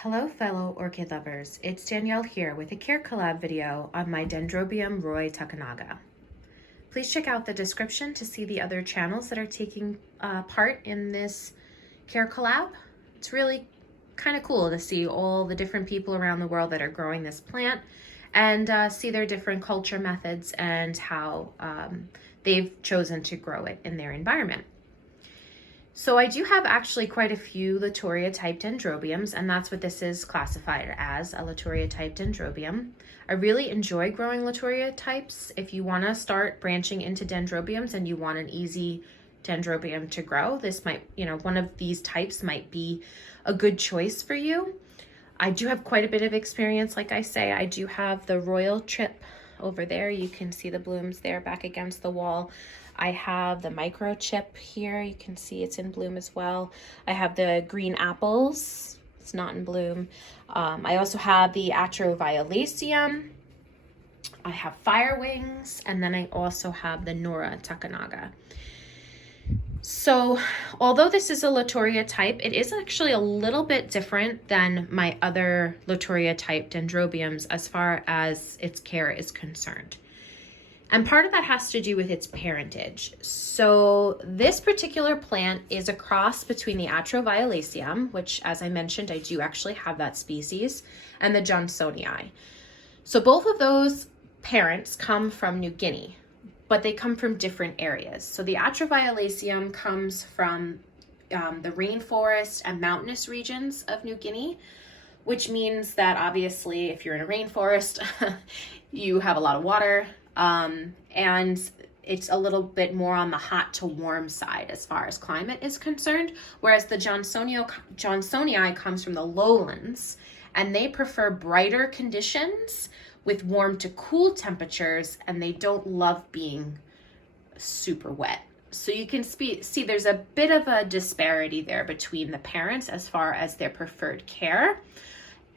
Hello fellow orchid lovers, it's Danielle here with a Carecollab video on my Dendrobium Roy Tokunaga. Please check out the description to see the other channels that are taking part in this Carecollab. It's really kind of cool to see all the different people around the world that are growing this plant and see their different culture methods and how they've chosen to grow it in their environment. So I do have actually quite a few Latoria type dendrobiums, and that's what this is classified as, a Latoria type dendrobium. I really enjoy growing Latoria types. If you want to start branching into dendrobiums and you want an easy dendrobium to grow, this might, one of these types might be a good choice for you. I do have quite a bit of experience, like I say. I do have the royal trip over there. You can see the blooms there back against the wall. I have the microchip here. You can see it's in bloom as well. I have the green apples. It's not in bloom. I also have the Atroviolaceum. I have firewings, and then I also have the Roy Tokunaga. So although this is a Latoria type, it is actually a little bit different than my other Latoria type dendrobiums as far as its care is concerned. And part of that has to do with its parentage. So this particular plant is a cross between the Atroviolaceum, which, as I mentioned, I do actually have that species, and the Johnsonii. So both of those parents come from New Guinea, but they come from different areas. So the Atroviolaceum comes from the rainforest and mountainous regions of New Guinea, which means that obviously if you're in a rainforest, you have a lot of water, and it's a little bit more on the hot to warm side as far as climate is concerned, whereas the Johnsonii comes from the lowlands, and they prefer brighter conditions with warm to cool temperatures, and they don't love being super wet. So you can see there's a bit of a disparity there between the parents as far as their preferred care.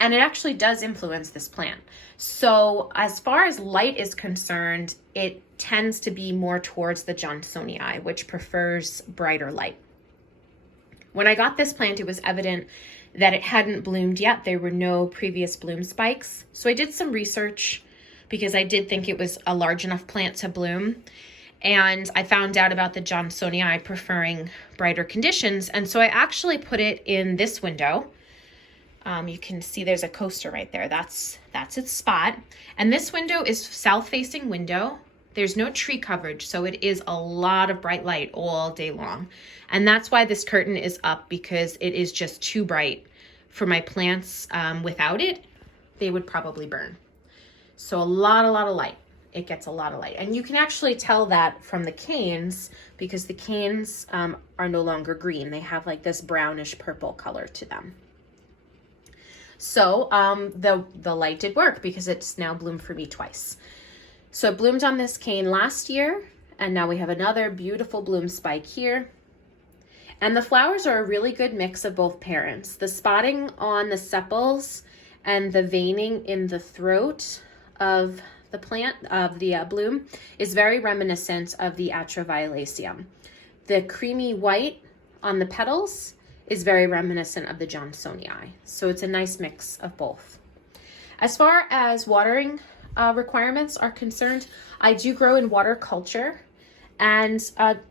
And it actually does influence this plant. So as far as light is concerned, it tends to be more towards the Johnsonii, which prefers brighter light. When I got this plant, it was evident that it hadn't bloomed yet. There were no previous bloom spikes. So I did some research because I did think it was a large enough plant to bloom. And I found out about the Johnsonii preferring brighter conditions. And so I actually put it in this window. You can see there's a coaster right there. That's its spot. And this window is south-facing window. There's no tree coverage, so it is a lot of bright light all day long. And that's why this curtain is up, because it is just too bright for my plants. Without it, they would probably burn. So a lot of light. It gets a lot of light. And you can actually tell that from the canes, because the canes are no longer green. They have like this brownish purple color to them. So the light did work because it's now bloomed for me twice. So it bloomed on this cane last year, and now we have another beautiful bloom spike here. And the flowers are a really good mix of both parents. The spotting on the sepals and the veining in the throat of the plant, of the bloom, is very reminiscent of the Atroviolaceum. The creamy white on the petals is very reminiscent of the Johnsonii. So it's a nice mix of both. As far as watering requirements are concerned, I do grow in water culture. And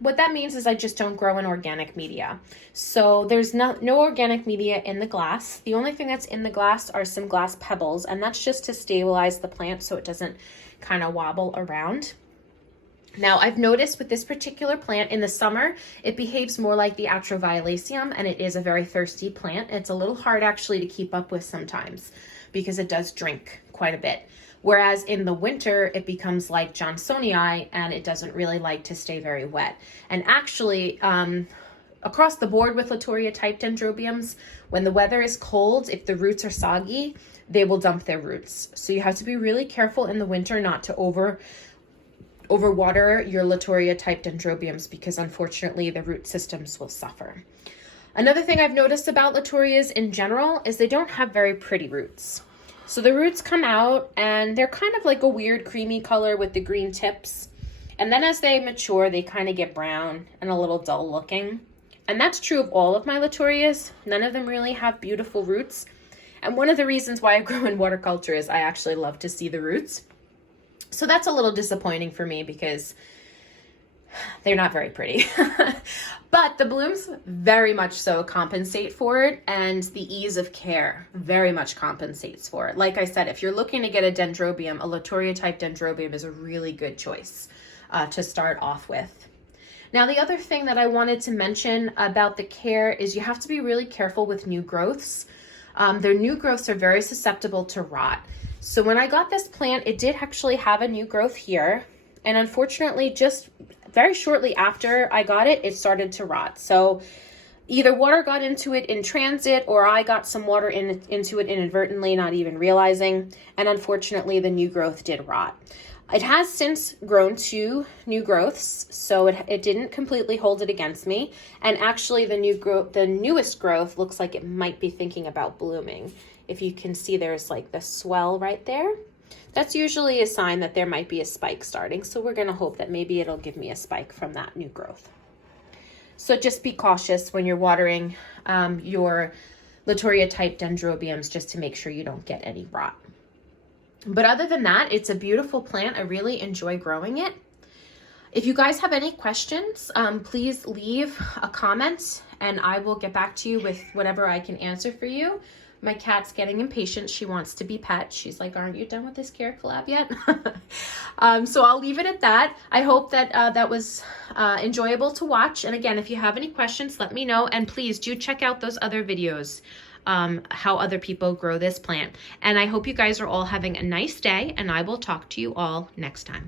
what that means is I just don't grow in organic media. So there's no organic media in the glass. The only thing that's in the glass are some glass pebbles, and that's just to stabilize the plant so it doesn't kind of wobble around. Now, I've noticed with this particular plant in the summer, it behaves more like the Atroviolaceum, and it is a very thirsty plant. It's a little hard actually to keep up with sometimes because it does drink quite a bit. Whereas in the winter, it becomes like Johnsonii, and it doesn't really like to stay very wet. And actually, across the board with Latoria type dendrobiums, when the weather is cold, if the roots are soggy, they will dump their roots. So you have to be really careful in the winter not to overwater your Latoria type dendrobiums, because unfortunately the root systems will suffer. Another thing I've noticed about Latorias in general is they don't have very pretty roots. So the roots come out and they're kind of like a weird creamy color with the green tips. And then as they mature, they kind of get brown and a little dull looking. And that's true of all of my Latorias. None of them really have beautiful roots. And one of the reasons why I grow in waterculture is I actually love to see the roots. So that's a little disappointing for me because they're not very pretty. But the blooms very much so compensate for it, and the ease of care very much compensates for it. Like I said, if you're looking to get a Dendrobium, a Latoria type Dendrobium is a really good choice to start off with. Now, the other thing that I wanted to mention about the care is you have to be really careful with new growths. Their new growths are very susceptible to rot. So when I got this plant, it did actually have a new growth here. And unfortunately, just very shortly after I got it, it started to rot. So either water got into it in transit or I got some water into it inadvertently, not even realizing. And unfortunately, the new growth did rot. It has since grown 2 new growths, so it didn't completely hold it against me. And actually, the newest growth looks like it might be thinking about blooming. If you can see, there's like the swell right there. That's usually a sign that there might be a spike starting. So we're going to hope that maybe it'll give me a spike from that new growth. So just be cautious when you're watering your Latoria type Dendrobiums, just to make sure you don't get any rot. But other than that, it's a beautiful plant. I really enjoy growing it. If you guys have any questions, please leave a comment and I will get back to you with whatever I can answer for you. My cat's getting impatient. She wants to be pet. She's like, aren't you done with this Carecollab yet? So I'll leave it at that. I hope that that was enjoyable to watch. And again, if you have any questions, let me know. And please do check out those other videos, how other people grow this plant. And I hope you guys are all having a nice day, and I will talk to you all next time.